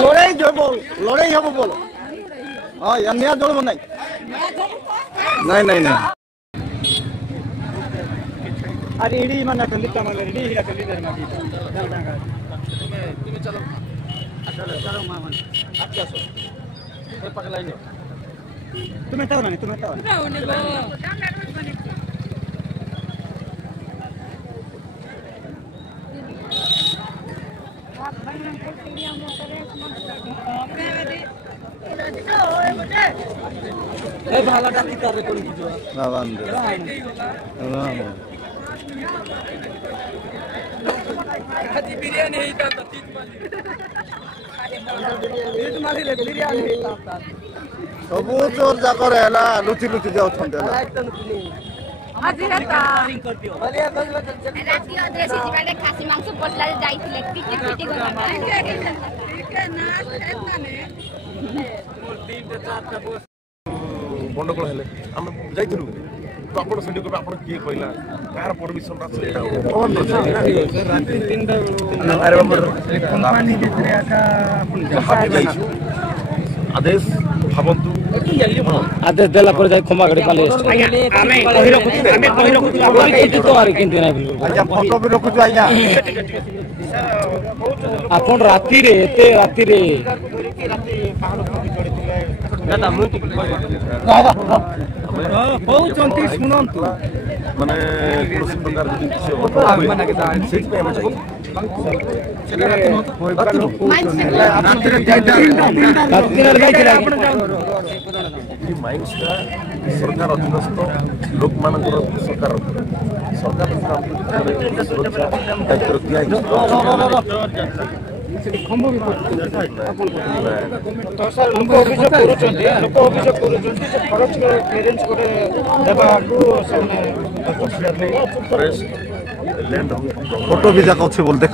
लड़ाई हम बोलो हाँ यार नया जोड़ बनाई नहीं नहीं नहीं अरे इडी मना कर लिखता मगर इडी हिला कर लिखता ना तुम्हें चलो चलो चलो मामन आप क्या सो ये पकड़ाई नहीं तुम्हें ताऊ नहीं तुम्हें ताऊ ए भाला डाली कर रे कोनी जो ना बंद खाती बिरयानी ही था तो तीन माली ले बिरयानी ही था सब चोर जा करे हला लुची लुची जाउ छन देला আজি হেতা রাতি অদ্রেসি জিবালে খাসি মাংস পটলা যাইছিলে পিটি পিটি গলা গন্ডগোল হেলে আমি যাইଥିଲୁ তো আপন সেটি কবে আপন কি কইলা কার परमिशन আছে এটা কোন রাতে 3টা আরে বাবা কোম্পানি ভিতরে আকা আপন যাইছো आदेश भावंतु आदेश देला पर जाय क्षमा गडी पाले आमे कहि रखु आपण एति तो आरे किंती नाही अच्छा फोटो भी रखु आइया आपण राती रे एते राती रे दादा मुति बहुत चंती सुनंतु माने कृषि प्रकार से माने के सेट पे हम चाहिए माइंड्स का सरकार अधीनस्थ लोक मानकर सरकार सरकार दायित्व दिया फोटो भी जाकर बोलते